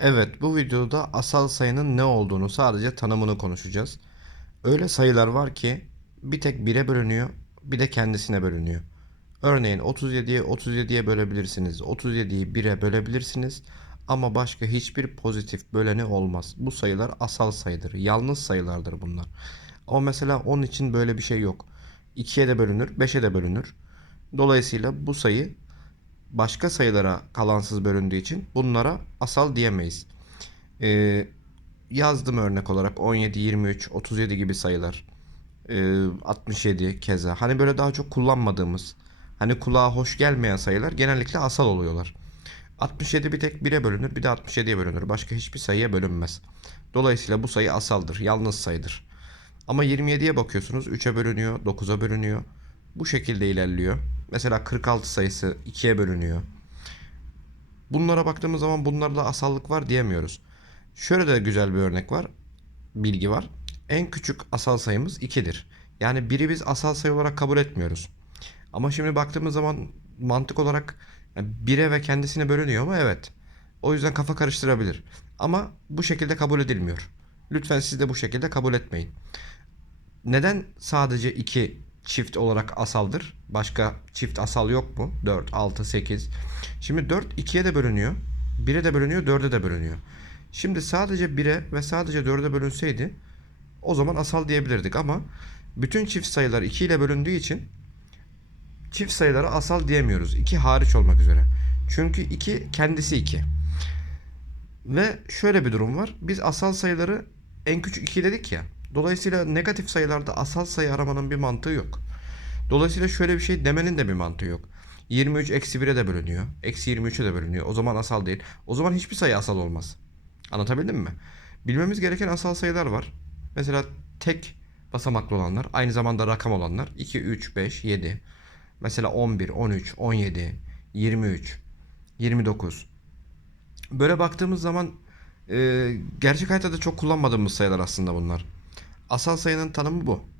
Evet, bu videoda asal sayının ne olduğunu sadece tanımını konuşacağız. Öyle sayılar var ki bir tek 1'e bölünüyor, bir de kendisine bölünüyor. Örneğin 37'ye 37'ye bölebilirsiniz, 37'yi 1'e bölebilirsiniz ama başka hiçbir pozitif böleni olmaz. Bu sayılar asal sayıdır, yalnız sayılardır bunlar. Ama mesela 10 için böyle bir şey yok. 2'ye de bölünür, 5'e de bölünür. Dolayısıyla bu sayı başka sayılara kalansız bölündüğü için bunlara asal diyemeyiz. Ee, yazdım örnek olarak 17, 23, 37 gibi sayılar. Ee, 67 keza. Hani böyle daha çok kullanmadığımız, hani kulağa hoş gelmeyen sayılar genellikle asal oluyorlar. 67 bir tek 1'e bölünür, bir de 67'ye bölünür. Başka hiçbir sayıya bölünmez. Dolayısıyla bu sayı asaldır, yalnız sayıdır. Ama 27'ye bakıyorsunuz 3'e bölünüyor, 9'a bölünüyor. Bu şekilde ilerliyor. Mesela 46 sayısı 2'ye bölünüyor. Bunlara baktığımız zaman bunlarda asallık var diyemiyoruz. Şöyle de güzel bir örnek var. Bilgi var. En küçük asal sayımız 2'dir. Yani 1'i biz asal sayı olarak kabul etmiyoruz. Ama şimdi baktığımız zaman mantık olarak 1'e ve kendisine bölünüyor mu? Evet. O yüzden kafa karıştırabilir. Ama bu şekilde kabul edilmiyor. Lütfen siz de bu şekilde kabul etmeyin. Neden sadece 2 çift olarak asaldır? Başka çift asal yok mu? 4, 6, 8. Şimdi 4 2'ye de bölünüyor. 1'e de bölünüyor, 4'e de bölünüyor. Şimdi sadece 1'e ve sadece 4'e bölünseydi o zaman asal diyebilirdik ama bütün çift sayılar 2 ile bölündüğü için çift sayılara asal diyemiyoruz. 2 hariç olmak üzere. Çünkü 2 kendisi 2. Ve şöyle bir durum var. Biz asal sayıları en küçük 2 dedik ya. Dolayısıyla negatif sayılarda asal sayı aramanın bir mantığı yok. Dolayısıyla şöyle bir şey demenin de bir mantığı yok. 23 eksi 1'e de bölünüyor. Eksi 23'e de bölünüyor. O zaman asal değil. O zaman hiçbir sayı asal olmaz. Anlatabildim mi? Bilmemiz gereken asal sayılar var. Mesela tek basamaklı olanlar, aynı zamanda rakam olanlar 2, 3, 5, 7. Mesela 11, 13, 17, 23, 29. Böyle baktığımız zaman e, gerçek hayatta da çok kullanmadığımız sayılar aslında bunlar. Asal sayının tanımı bu.